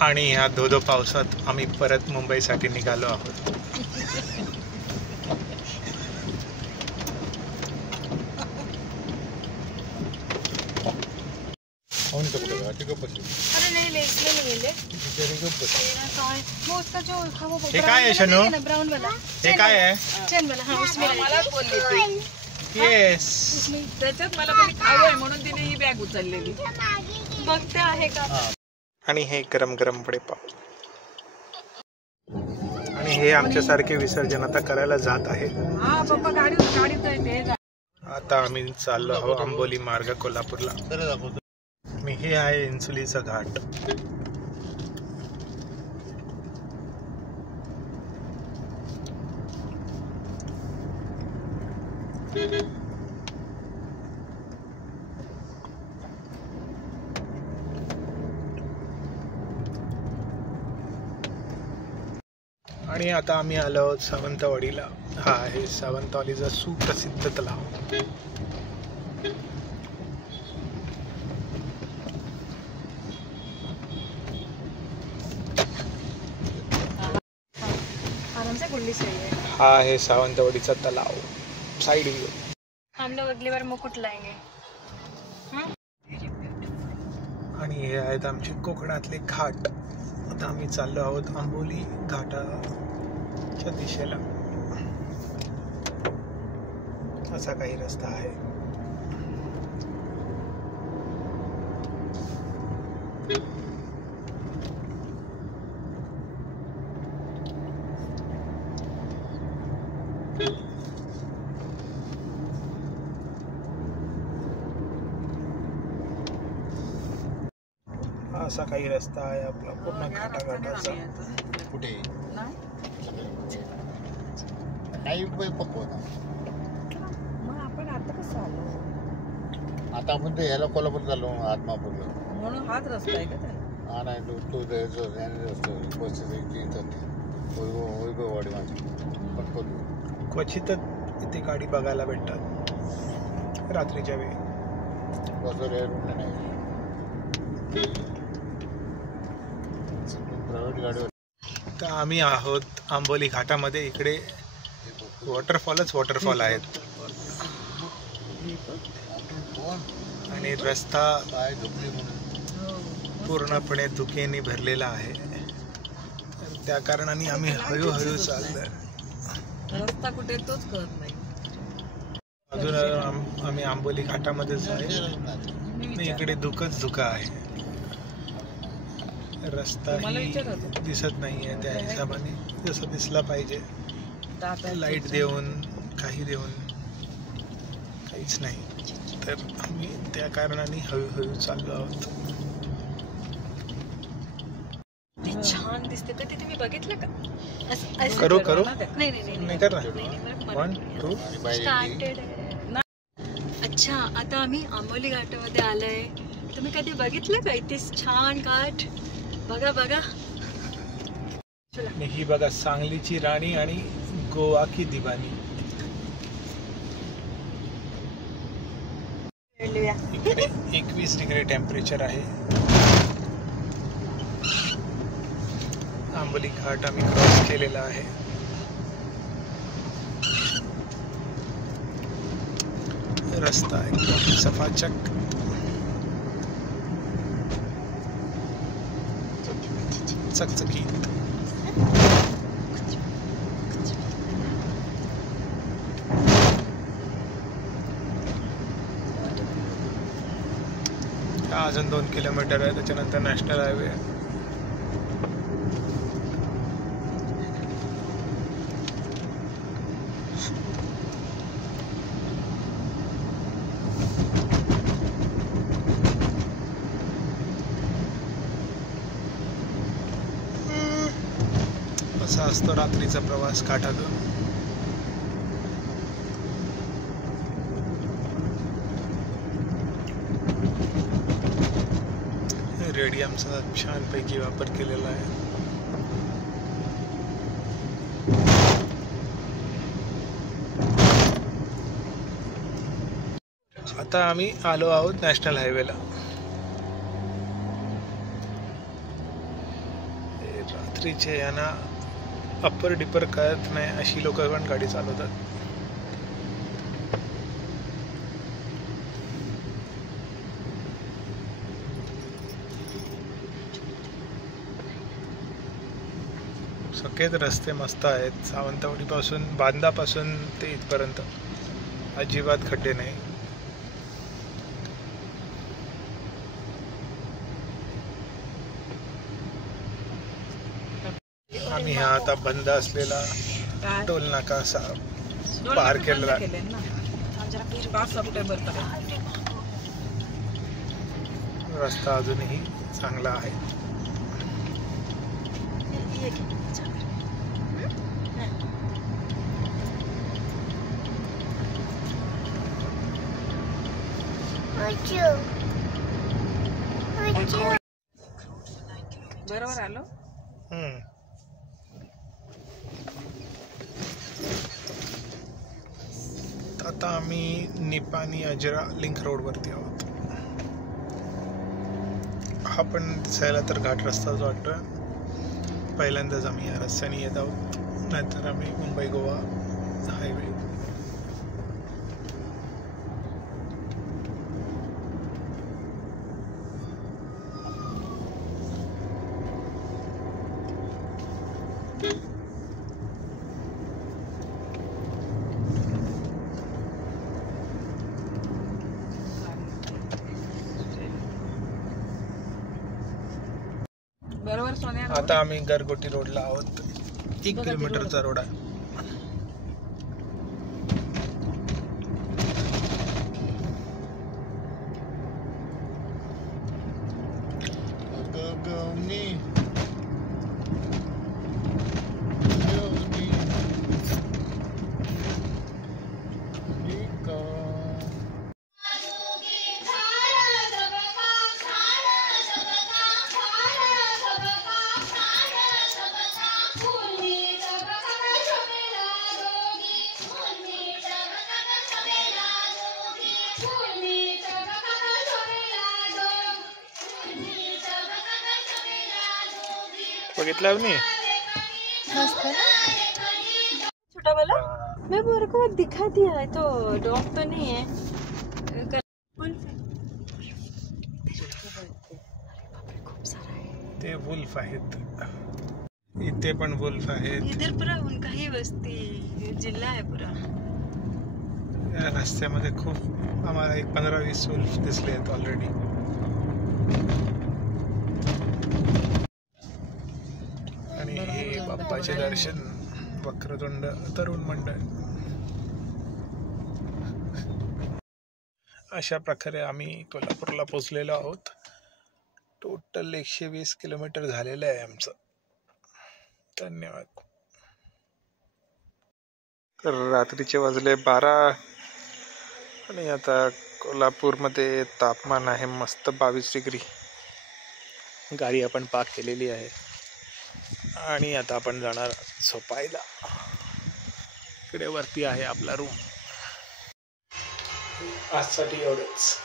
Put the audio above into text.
आणि ह्या धोधो पावसात आम्ही परत मुंबईसाठी निघालो आहोत. हे काय आहे शनू? हे काय आहे? येस, त्याच्यात मला पण खाऊ आहे म्हणून तिने ही बॅग उचललेली. बघते आहे का. आणि हे गरम गरम वडे पाव. आणि हे आमच्यासारखे विसर्जन आता करायला जात आहे. हा पप्पा गाडीत आहे. आता आम्ही चाललो आहोत आंबोली मार्ग कोल्हापूरला. मी हे आहे इन्सुलीचा घाट. आणि आता आम्ही आलो आहोत सावंतवाडीला. हा आहे सावंतवाडीचा सुप्रसिद्ध तलाव. हा आहे सावंतवाडीचा तलाव. Side view. हम लोग अगली बार मुकुट लाएंगे. आणि हे आहेत आमचे कोकणातले घाट. आता आम्ही चाललो आहोत आंबोली घाटाच्या दिशेला. असा काही रस्ता आहे. असा काही रस्ता आहे आपला पूर्ण घाटाघाटाचा. कुठे काही पकवत. मग आपण आता कसं आलो? आता आपण ते ह्याला कोल्हापूर चाललो आत्मापूरला. म्हणून हाच रस्ता आहे का त्याला? हा नाही तो वैभववाडी माझी पण क्वचितच इथे गाडी बघायला भेटतात रात्रीच्या वेळी. प्रायव्हेट गाडीवर. तर आम्ही आहोत आंबोली घाटामध्ये. इकडे वॉटरफॉल आहेत. आणि रस्ता पूर्णपणे धुकेने भरलेला आहे. त्या कारणाने आम्ही हळूहळू चाललोय. रस्ता कुठे तोच कळत नाही. अजून आम्ही आंबोली घाटामध्येच आहे. इकडे धुका आहे. रस्ता दिसत नाहीये त्या हिशोबाने जसं दिसला पाहिजे. लाईट देऊन काही देऊन काहीच नाही. तर आम्ही त्या कारणाने हळूहळू चाललो आहोत. ते छान दिसते का ते तुम्ही बघितलं का? करू नाही कर ना. 1 2 स्टार्टेड. अच्छा, आता आम्ही आंबोली घाटामध्ये आलोय. तुम्ही कधी बघितलं का इथे छान घाट? बघा. ही बघा सांगलीची राणी आणि गोवा की दिवानी. इकडे 21 डिग्री टेम्परेचर आहे. आंबोली घाट आम्ही क्रॉस केलेला आहे. रस्ता एकदम सफाचक. चकचकीत. अजून 2 किलोमीटर आहे. त्याच्यानंतर नॅशनल हायवे आहे. असा असतो रात्रीचा प्रवास घाटातून. रेडियमचा छानपैकी वापर केलेला आहे. आता आम्ही आलो आहोत नॅशनल हायवेला. रात्रीचे यांना अप्पर डिपर कळत नाही अशी लोक पण गाडी चालवतात. सगळेच रस्ते मस्त आहेत. सावंतवाडीपासून बांदापासून ते इथपर्यंत अजिबात खड्डे नाही. आम्ही हा आता बंद असलेला टोल नाका असा पार केला. 5 सप्टेंबर पर्यंत रस्ता अजूनही चांगला आहे. बरोबर आलो. आता आम्ही निपाणी अजरा लिंक रोड वरती आहोत. हा पण दिसायला तर घाट रस्ताच वाटतोय. पहिल्यांदाच आम्ही या रस्त्याने येत आहोत. नाहीतर आम्ही मुंबई गोवा हायवे. बरोबर सोन्या. आता आम्ही गरगोटी रोडला आहोत. 1 किलोमीटरचा रोड आहे. बघितलं नाही छोटा वाला मैं मेरे को दिखा दिया है. तो डॉग तो नहीं है. खूप सारा है. ते वुल्फ आहेत. इथे पण वुल्फ आहेत. इधर पूरा उनका ही वस्ती जिल्हा आहे पूरा. या रस्त्यामध्ये खूप आम्हाला 15-20 वुल्फ दिसले आहेत ऑलरेडी. आणि हे बाप्पाचे दर्शन वक्रतुंड तरुण मंडळ. अशा प्रकारे आम्ही कोल्हापूरला पोहोचलेलो आहोत. टोटल 120 किलोमीटर झालेलं आहे आमचं. धन्यवाद. तर रात्रीचे वाजले 12 आणि आता कोल्हापूरमध्ये तापमान आहे मस्त 22 डिग्री. गाडी आपण पार्क केलेली आहे आणि आता आपण जाणार झोपायला. इकडे वरती आहे आपला रूम. आजसाठी एवढंच.